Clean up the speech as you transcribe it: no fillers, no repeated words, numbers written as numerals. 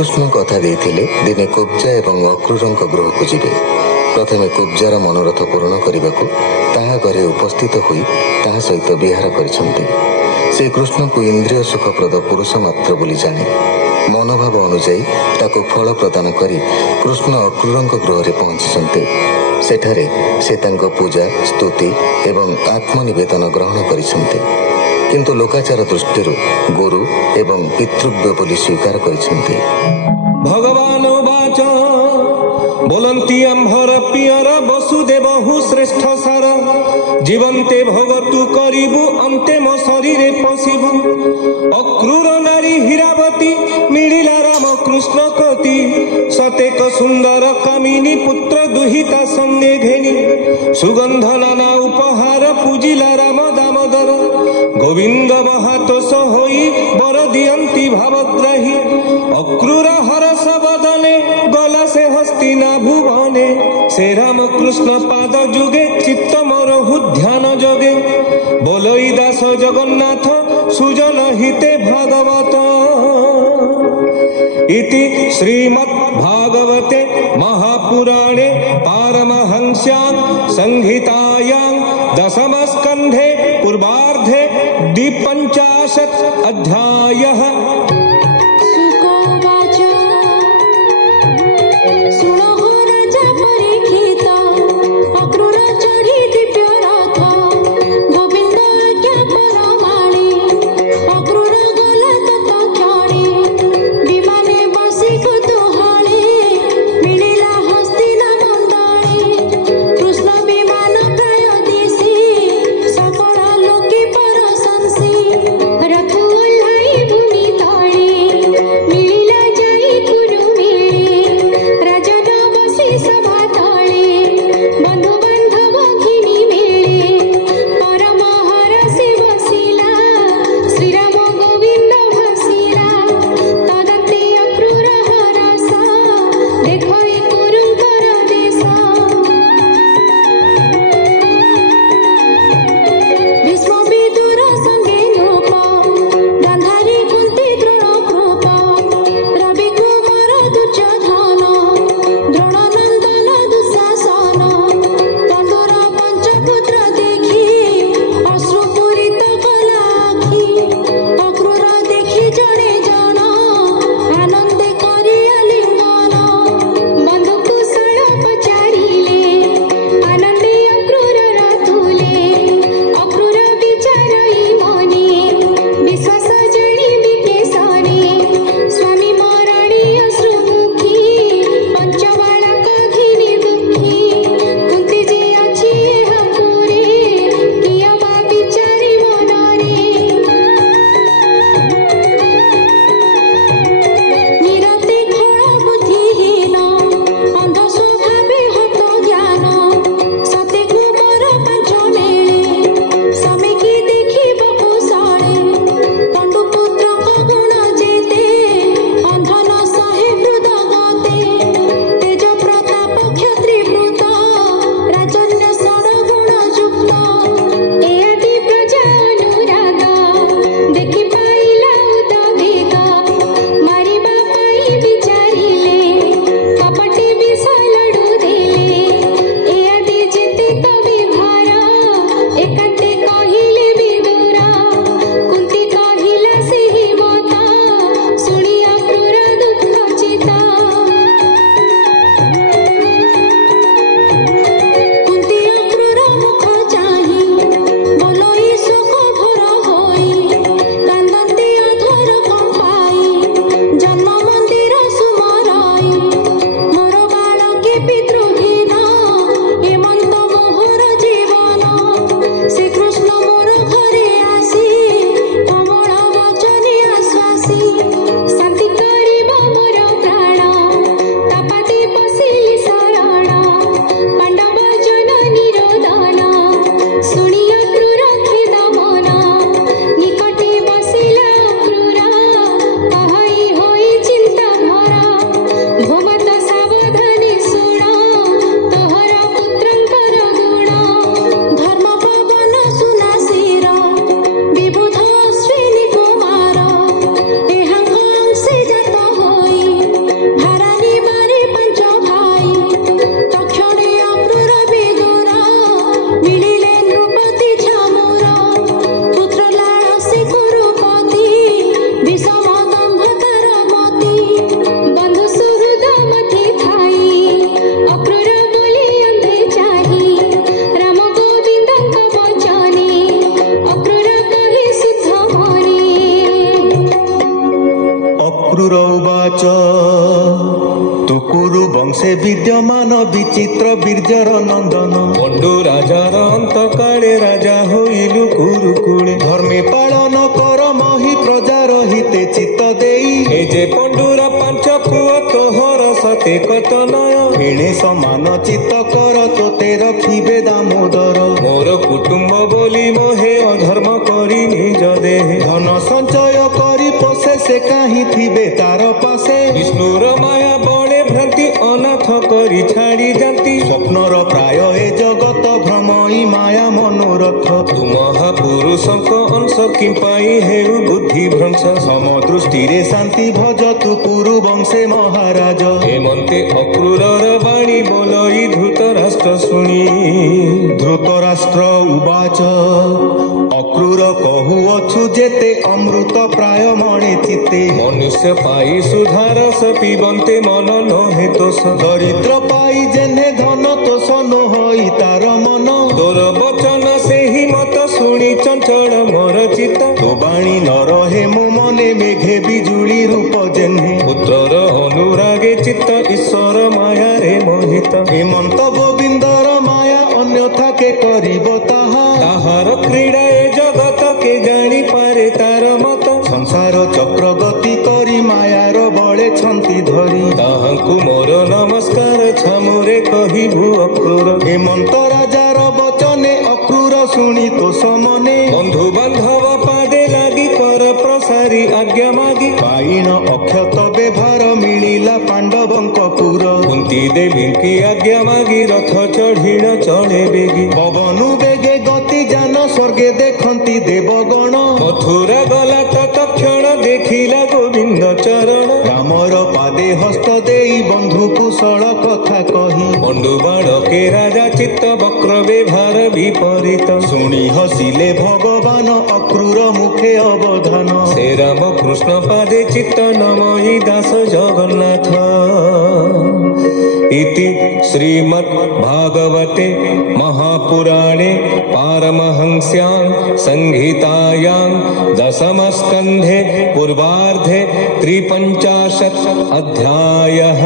श्रीकृष्ण कथा देइथिले दिने कुब्जा एवं अक्रूरଙ୍କ गृहକୁ ଯିବେ। प्रथमे कुब्जार मनोरथ पूर्ण करने ताहा घरे उपस्थित होई ताहा सहित विहार करिसंती। से कृष्ण को इंद्रिय सुखप्रद पुरुष मात्र बोली जाने मनोभाव अनुजाई ताको फल प्रदान करी कृष्ण अक्रूरଙ୍କ गृह पहुंची। सेठारे से तांको पूजा स्तुति एवं आत्मनिवेदन ग्रहण करिसंती, किंतु लोकाचार दृष्टि गुरु एवं पितृव्य बोली स्वीकार करिसंती। भगवान वाच बोलंती आंभर पियर वसुदेव श्रेष्ठ सार जीवंते भगतु करिबु अंते मो शरीरे पशिबु। अक्रूर नारी हीरावती मिलिला राम कृष्ण कति सतेक सुंदर कामिनी पुत्र दुहिता संगे घेनी सुगंध नाना उपहार पूजिला राम दामोदर गोविंद महातोष होई बर दियंती भावग्राही। अक्रूर हरस बदने गला से हस्तिना भुवने से राम कृष्ण पाद जुगे चित्त मोरहु ध्यान जोगे बोलई दास जगन्नाथ सुजन हिते भागवत। इति श्रीमद् भागवते महापुराणे पारमहंस्यां संहितायां दशमस्कन्धे पूर्वार्धे 52 अध्यायः। रथ ओल्हाई भूमि ताळे ସେ ବିଦ୍ୟମାନ ବିଚିତ୍ର ବୀର୍ଯ୍ୟର ନନ୍ଦନ। ପଣ୍ଡୁ ରାଜାର ଅନ୍ତ କାଳେ ରାଜା ହୋଇଲୁ କୁରୁକୁଳେ। ଧର୍ମେ ପାଳନ କର ମହି ପ୍ରଜାର ହିତେ ଚିତ୍ତ ଦେଇ। ଏ ଯେ ପଣ୍ଡୁର ପାଞ୍ଚ ପୁଅ ତୋହର ସତେ କତନୟ। ଏଣେ ସମାନ ଚିତ୍ତ କର ତୋତେ ରଖିବେ ଦାମୋଦର। ମୋର କୁଟୁମ୍ବ ବୋଲି ମୋହେ ଅଧର୍ମ କରି ନିଜ ଦେହେ। ଧନ ସଞ୍ଚୟ କରି ପୋଷେ ସେ କାହିଁ ଥିବେ ତାର ପାଶେ। ବିଷ୍ଣୁର ମାୟା ବଳେ ଭ୍ରାନ୍ତି ଅନାଥ କରି ଛାଡ଼ି ଯାନ୍ତି। ସ୍ୱପ୍ନର ପ୍ରାୟ ଏ ଜଗତ ଭ୍ରମଇ ମାୟା ମନୋରଥ। ତୁ ମହାପୁରୁଷଙ୍କ ଅଂଶ କିମ୍ପାଇଁ ହେଉ ବୁଦ୍ଧି ଭ୍ରଂଶ। ସମ ଦୃଷ୍ଟିରେ ଶାନ୍ତି ଭଜ ତୁ କୁରୁ ବଂଶେ ମହାରାଜ। ହେମନ୍ତେ ଅକ୍ରୁରର ବାଣୀ ବୋଲଇ ଧୃତରାଷ୍ଟ୍ର ଶୁଣି। ଧୃତରାଷ୍ଟ୍ର ଉବାଚ ଅକ୍ରୁର କହୁଅଛୁ ଯେତେ ଅମୃତ ପ୍ରାୟ ମଣେ ଚିତେ। ମନୁଷ୍ୟ ପାଇ ସୁଧାରସ ପିବନ୍ତେ ମନ ନହେ ତୋଷ। ଦରିଦ୍ର ପାଇ ଯେନେ ଧନ ତୋଷ ନୋହଇ ତାର ମନ। ତୋର ବଚନ ସେହି ମତ ଶୁଣି ଚଞ୍ଚଳ ମୋର ଚିତ୍ତ। ତୋ ବାଣୀ ନ ରହେ ମୋ ମନେ ମେଘେ ବିଜୁଳି ରୂପ ଯେହ୍ନେ। ପୁତ୍ରର ଅନୁରାଗେ ଚିତ୍ତ ଈଶ୍ୱର ମାୟାରେ ମୋହିତ। ହେମନ୍ତ ଗୋବିନ୍ଦର ମାୟା ଅନ୍ୟଥା କେ କରିବ ତାହା। ତାହାର କ୍ରୀଡ଼ା ଏ ଜଗତ କେ ଜାଣିପାରେ ତାର ମତ। ସଂସାର ଚକ୍ର ଗତି କରି ମାୟାର ବଳେ ଛନ୍ତି ଧରି। ତାହାଙ୍କୁ ମୋର ନମସ୍କାର ଛାମୁରେ କହିବୁ ଅକ୍ରୁର। ହେମନ୍ତ ରାଜାର ବଚନେ ଅକ୍ରୁର ଶୁଣି ତୋଷ ମନେ। ବନ୍ଧୁ ବାନ୍ଧବ ପାଦେ ଲାଗି କର ପ୍ରସାରୀ ଆଜ୍ଞା ମାଗି। ପାଇଣ ଅକ୍ଷତ ବ୍ୟବହାର ମିଳିଲା ପାଣ୍ଡବଙ୍କ ପୁର। କୁନ୍ତୀ ଦେବୀଙ୍କି ଆଜ୍ଞା ମାଗି ରଥ ଚଢ଼ିଣ ଚଳେ ବେଗି। ପବନୁ ବେଗେ ଗତି ଯାନ ସ୍ୱର୍ଗେ ଦେଖନ୍ତି ଦେବଗଣ। ମଥୁରା ଗଲା ତତ୍କ୍ଷଣ ଦେଖିଲା ଗୋବିନ୍ଦ ଚରଣ। ରାମର ପାଦେ ହସ୍ତ ଦେଇ ବନ୍ଧୁ କୁଶଳ କଥା କହି। ପଣ୍ଡୁ ବାଳକେ ରାଜା ଚିତ୍ତ ବକ୍ର ବ୍ୟବହାର ବିପରୀତ। ଶୁଣି ହସିଲେ ଭଗବାନ ଅକ୍ରୁର ମୁଖେ ଅବଧାନ। ସେ ରାମ କୃଷ୍ଣ ପାଦେ ଚିତ୍ତ ନମଇ ଦାସ ଜଗନ୍ନାଥ। इति श्रीमद् भागवते महापुराणे पारमहंस्यां संहितायां दशमस्कन्धे पूर्वार्धे 53 अध्यायः।